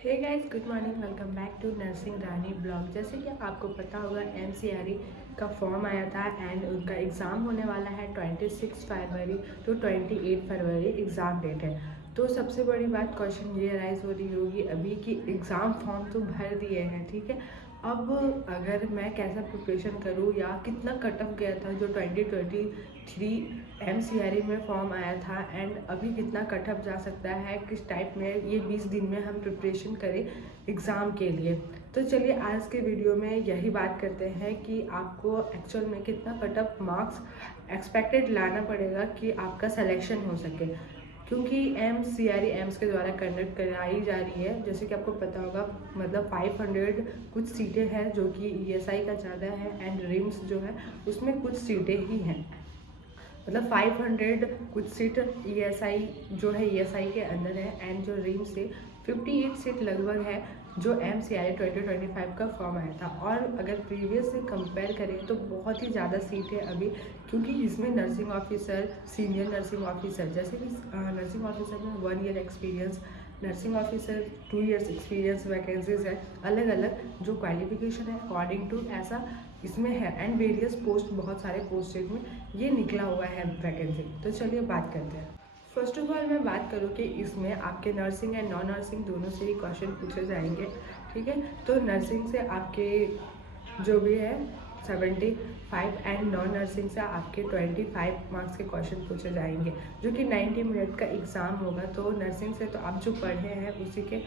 Hey guys, good morning. Welcome back to nursing Rani blog. जैसे कि आपको पता होगा, एमसीआरई का फॉर्म आया था एंड उनका एग्ज़ाम होने वाला है 26 फरवरी टू 28 फरवरी एग्ज़ाम डेट है। तो सबसे बड़ी बात क्वेश्चन ये राइज हो रही होगी अभी कि एग्ज़ाम फॉर्म तो भर दिए हैं, ठीक है। अब अगर मैं कैसा प्रिपरेशन करूँ या कितना कट ऑफ गया था जो 2023 एमसीआरई में फॉर्म आया था एंड अभी कितना कट ऑफ जा सकता है, किस टाइप में ये 20 दिन में हम प्रिपरेशन करें एग्ज़ाम के लिए। तो चलिए आज के वीडियो में यही बात करते हैं कि आपको एक्चुअल में कितना कट ऑफ मार्क्स एक्सपेक्टेड लाना पड़ेगा कि आपका सिलेक्शन हो सके, क्योंकि एमसीआरई एम्स के द्वारा कंडक्ट कराई जा रही है। जैसे कि आपको पता होगा, मतलब 500 कुछ सीटें हैं जो कि ईएसआई का ज़्यादा है एंड रिम्स जो है उसमें कुछ सीटें ही हैं। मतलब 500 कुछ सीट ईएसआई जो है ईएसआई के अंदर है एंड जो रिम्स से 58 सीट लगभग है जो एमसीआरई 2025 का फॉर्म आया था। और अगर प्रीवियस से कंपेयर करें तो बहुत ही ज़्यादा सीट है अभी, क्योंकि इसमें nursing officer, senior nursing officer, जैसे कि नर्सिंग ऑफिसर में 1 year experience, nursing officer 2 years experience vacancies है। अलग अलग जो क्वालिफिकेशन है अकॉर्डिंग टू ऐसा इसमें है एंड वेरियस पोस्ट, बहुत सारे पोस्टेज में ये निकला हुआ है वैकेंसी। तो चलिए बात करते हैं। फर्स्ट ऑफ ऑल मैं बात करूँ कि इसमें आपके नर्सिंग एंड नॉन नर्सिंग दोनों से ही क्वेश्चन पूछे जाएंगे, ठीक है। तो नर्सिंग से आपके जो भी है 75 एंड नॉन नर्सिंग से आपके 25 मार्क्स के क्वेश्चन पूछे जाएंगे, जो कि 90 मिनट का एग्ज़ाम होगा। तो नर्सिंग से तो आप जो पढ़े हैं उसी के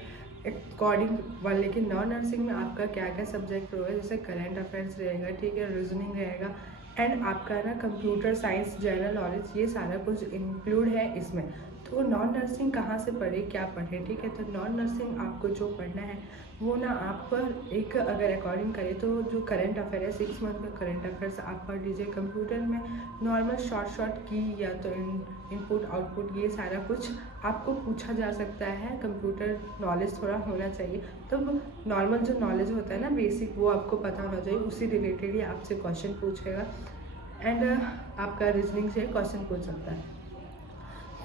अकॉर्डिंग वाले, लेकिन नॉन नर्सिंग में आपका क्या क्या सब्जेक्ट होगा, जैसे करंट अफेयर्स रहेगा, ठीक है, रीजनिंग रहेगा एंड आपका ना कंप्यूटर साइंस, जनरल नॉलेज, ये सारा कुछ इंक्लूड है इसमें। तो नॉन नर्सिंग कहाँ से पढ़े, क्या पढ़े, ठीक है। तो नॉन नर्सिंग आपको जो पढ़ना है वो ना आप एक अगर अकॉर्डिंग करें तो जो करंट अफेयर है 6 मंथ का करंट अफेयर्स आप पढ़ लीजिए। कंप्यूटर में नॉर्मल शॉर्ट की या तो इनपुट आउटपुट ये सारा कुछ आपको पूछा जा सकता है। कंप्यूटर नॉलेज थोड़ा होना चाहिए, तो नॉर्मल जो नॉलेज होता है ना बेसिक, वो आपको पता होना चाहिए, उसी रिलेटेड ही आपसे क्वेश्चन पूछेगा एंड आपका रीजनिंग से क्वेश्चन पूछ सकता है।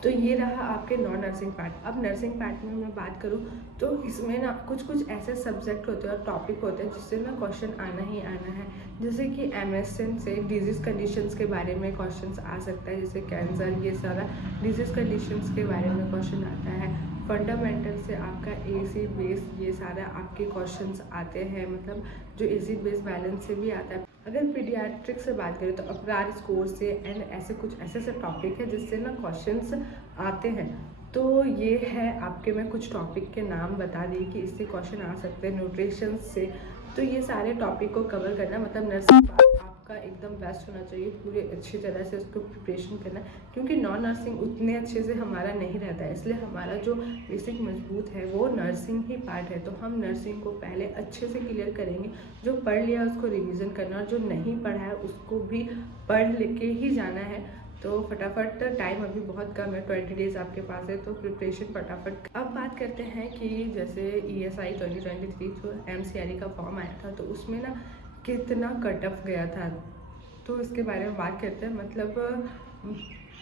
तो ये रहा आपके नॉन नर्सिंग पार्ट। अब नर्सिंग पार्ट में मैं बात करूँ तो इसमें ना कुछ कुछ ऐसे सब्जेक्ट होते हैं और टॉपिक होते हैं जिससे ना क्वेश्चन आना ही आना है। जैसे कि एमएसएन से डिजीज़ कंडीशंस के बारे में क्वेश्चन आ सकता है, जैसे कैंसर, ये सारा डिजीज़ कंडीशंस के बारे में क्वेश्चन आता है। फंडामेंटल से आपका एसिड बेस, ये सारा आपके क्वेश्चंस आते हैं, मतलब जो एसिड बेस बैलेंस से भी आता है। अगर पीडियाट्रिक से बात करें तो अपराध स्कोर से एंड ऐसे कुछ ऐसे टॉपिक है जिससे ना क्वेश्चंस आते हैं। तो ये है आपके, मैं कुछ टॉपिक के नाम बता दी कि इससे क्वेश्चन आ सकते हैं। न्यूट्रिशन से, तो ये सारे टॉपिक को कवर करना, मतलब नर्सिंग आपका एकदम बेस्ट होना चाहिए, पूरे अच्छी तरह से उसको प्रिपरेशन करना, क्योंकि नॉन नर्सिंग उतने अच्छे से हमारा नहीं रहता है। इसलिए हमारा जो बेसिक मजबूत है वो नर्सिंग ही पार्ट है। तो हम नर्सिंग को पहले अच्छे से क्लियर करेंगे। जो पढ़ लिया उसको रिवीजन करना, और जो नहीं पढ़ा है उसको भी पढ़ के ही जाना है। तो फटाफट, टाइम अभी बहुत कम है, 20 डेज आपके पास है, तो प्रिपरेशन फटाफट। अब बात करते हैं कि जैसे ईएसआई 2023 जो एमसीआरई का फॉर्म आया था तो उसमें ना कितना कट ऑफ गया था, तो इसके बारे में बात करते हैं। मतलब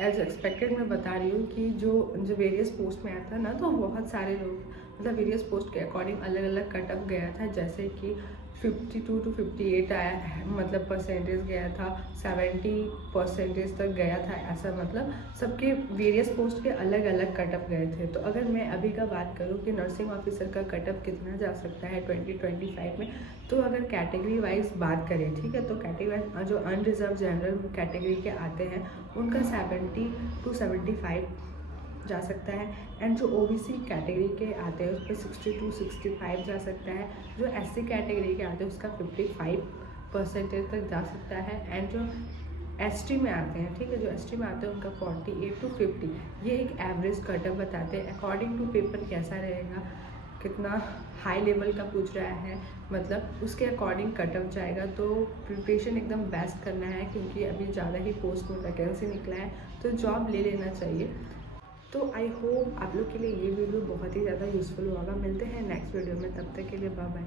एज एक्सपेक्टेड मैं बता रही हूँ कि जो वेरियस पोस्ट में आया था ना, तो बहुत सारे लोग, मतलब वेरियस पोस्ट के अकॉर्डिंग अलग अलग कट ऑफ गया था। जैसे कि 52 to 58 आया है, मतलब परसेंटेज गया था, 70% तक गया था, ऐसा मतलब सबके वेरियस पोस्ट के अलग अलग कट ऑफ गए थे। तो अगर मैं अभी का बात करूँ कि नर्सिंग ऑफिसर का कट ऑफ कितना जा सकता है 2025 में, तो अगर कैटेगरी वाइज बात करें, ठीक है, तो कैटेगरी वाइज जो अनरिजर्व जनरल कैटेगरी के आते हैं उनका 70 to 75 जा सकता है एंड जो ओबीसी कैटेगरी के आते हैं उस पर 60 to 65 जा सकता है। जो एससी कैटेगरी के आते हैं उसका 55% तक जा सकता है एंड जो एसटी में आते हैं, ठीक है, जो एसटी में आते हैं उनका 48 to 50। ये एक एवरेज कट ऑफ बताते हैं। अकॉर्डिंग टू पेपर कैसा रहेगा, कितना हाई लेवल का पूछ रहा है, मतलब उसके अकॉर्डिंग कट ऑफ जाएगा। तो प्रिपरेशन एकदम बेस्ट करना है, क्योंकि अभी ज़्यादा ही पोस्ट में वैकेंसी निकला है तो जॉब ले लेना चाहिए। तो आई होप आप लोग के लिए ये वीडियो बहुत ही ज़्यादा यूज़फुल होगा। मिलते हैं नेक्स्ट वीडियो में, तब तक के लिए बाय बाय।